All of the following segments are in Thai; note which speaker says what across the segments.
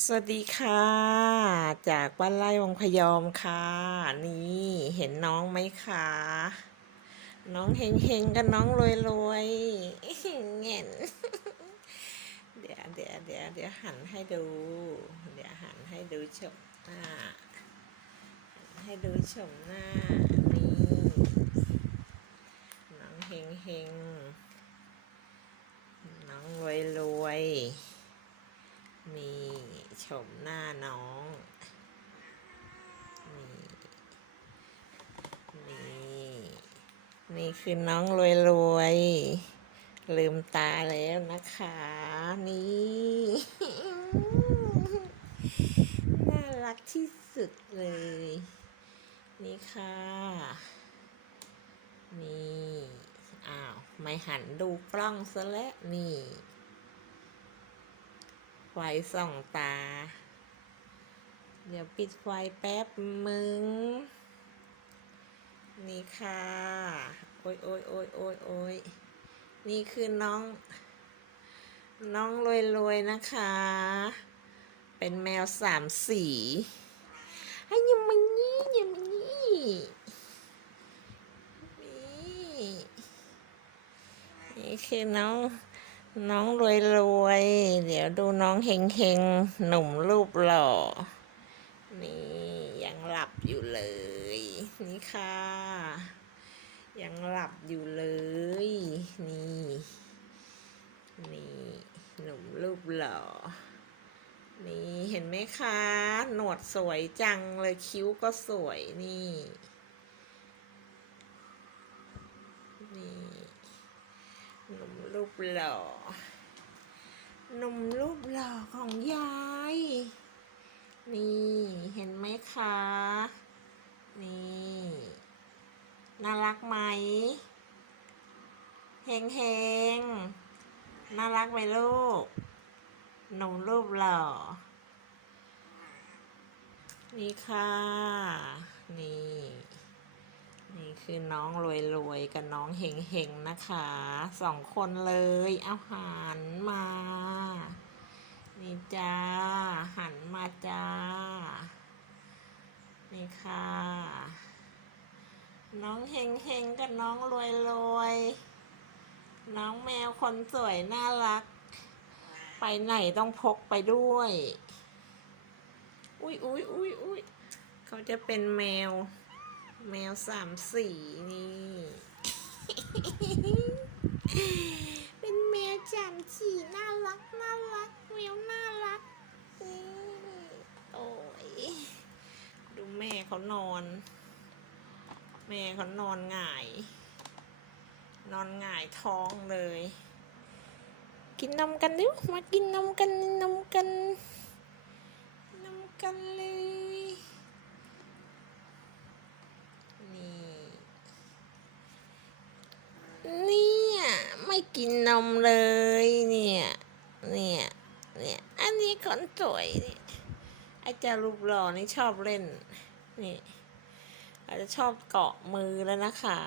Speaker 1: สวัสดีค่ะ จากบ้านไร่วงพยอมค่ะ นี่เห็นน้องไหมคะ น้องเฮงเฮงๆกับน้องรวยรวยเงี้ยเดี๋ยวเดี๋ยวเดี๋ยวเดี๋ยวหันให้ดู เดี๋ยวหันให้ดูชมหน้าหันให้ดูชมหน้า นี่ น้องเฮงเฮงๆน้องรวยรวยๆ นี่ชมหน้าน้อง นี่ นี่ นี่คือน้องรวยรวยลืมตาแล้วนะคะ นี่ น่ารักที่สุดเลย นี่ค่ะ นี่ อ้าว ไม่หันดูกล้องซะแล้ว นี่ไฟส่องตา เดี๋ยวปิดไฟแป๊บมึง นี่ค่ะ โอ้ยโอ้ยโอ้ยโอ้ยโอ้ยนี่คือน้อง น้องรวยรวยนะคะ เป็นแมวสามสีไอ้ยังมันนี่ยังมันนี่นี่นี่คือน้องน้องรวยรวย เดี๋ยวดูน้องเฮงเฮงหนุ่มรูปหล่อ นี่ หลับอยู่เลย นี่ค่ะ ยังหลับอยู่เลย นี่ นี่หนุ่มรูปหล่อ นี่เห็นไหมคะ หนวดสวยจังเลยคิ้วก็สวยนี่ นี่หนุ่มรูปหล่อหนุ่มรูปหล่อของยาย นี่เห็นไหมคะ นี่น่ารักไหมเฮงเฮงน่ารักไหมลูกหนุ่มรูปหล่อนี่ค่ะ นี่ นี่คือน้องรวยรวยกับน้องเฮงเฮงนะคะสองคนเลยเอาหันมา นี่จ้า หันมาจ้า นี่ค่ะ น้องเฮงเฮงกับน้องรวยรวยน้องแมวคนสวยน่ารัก ไปไหนต้องพกไปด้วย อุ้ยอุ้ยอุ้ยอุ้ยเขาจะเป็นแมว แมวสามสีนี่ เป็นแมวจำสีน่ารักน่ารักแมวน่ารักนี่โอ้ยดูแม่ เขานอน แม่เขานอนหงาย นอนหงายท้องเลย กินนมกันดิวมากินนมกันนมกันนมกันเลยนี่เนี่ยไม่กินนมเลยเนี่ยเนี่ยเนี่ยอันนี้คนสวยนี่ไอ้เจ้ารูปหล่อนี่ชอบเล่น นี่อาจจะชอบเกาะมือแล้วนะคะ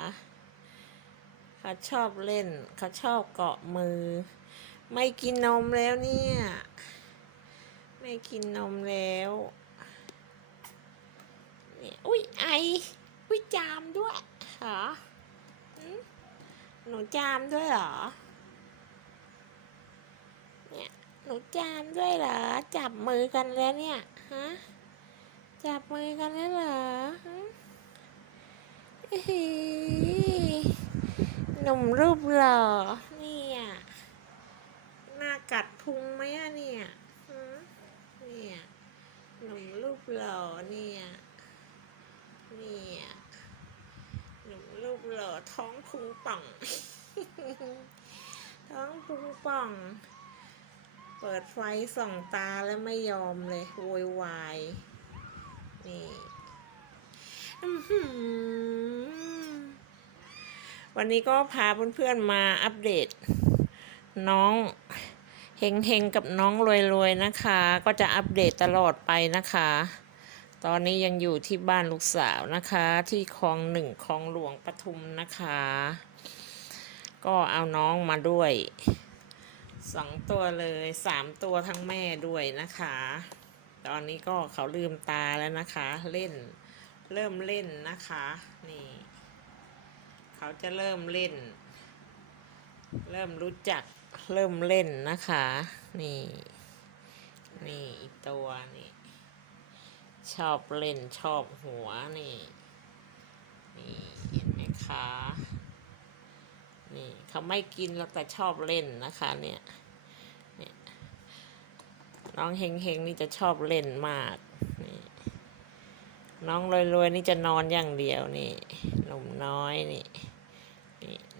Speaker 1: เขาชอบเล่นเขาชอบเกาะมือ ไม่กินนมแล้วเนี่ย ไม่กินนมแล้วนี่อุ้ยไออุ้ยจามด้วยเหรอหืมหนูจามด้วยเหรอเนี่ยหนูจามด้วยเหรอ จับมือกันแล้วเนี่ย ฮะ จับมือกันแล้วเหรอฮะอื้อ หนุ่มรูปหล่อเนี่ยหน้ากัดพุงไหมอะเนี่ยเนี่ยหนุ่มรูปหล่อเนี่ยเนี่ยหนุ่มรูปหล่อท้องพุงป่อง ท้องพุงป่อง เปิดไฟส่องตาแล้วไม่ยอมเลยโวยวายนี่ อื้อหือ วันนี้ก็พาเพื่อนๆมาอัปเดต น้องเฮงเฮงๆกับน้องรวยรวยๆนะคะ ก็จะอัปเดตตลอดไปนะคะ ตอนนี้ยังอยู่ที่บ้านลูกสาวนะคะ ที่คลองหนึ่งคลองหลวงปทุมนะคะ ก็เอาน้องมาด้วยสองตัวเลยสามตัวทั้งแม่ด้วยนะคะ ตอนนี้ก็เขาลืมตาแล้วนะคะ เล่นเริ่มเล่นนะคะ นี่ เขาจะเริ่มเล่น เริ่มรู้จักเริ่มเล่นนะคะ นี่ นี่อีกตัวนี่ ชอบเล่นชอบหัวนี่ นี่เห็นไหมคะนี่เขาไม่กินแล้วแต่ชอบเล่นนะคะ เนี่ยเนี่ยน้องเฮงเฮงนี่จะชอบเล่นมากนี่น้องรวยๆนี่จะนอนอย่างเดียวนี่หนุ่มน้อยนี่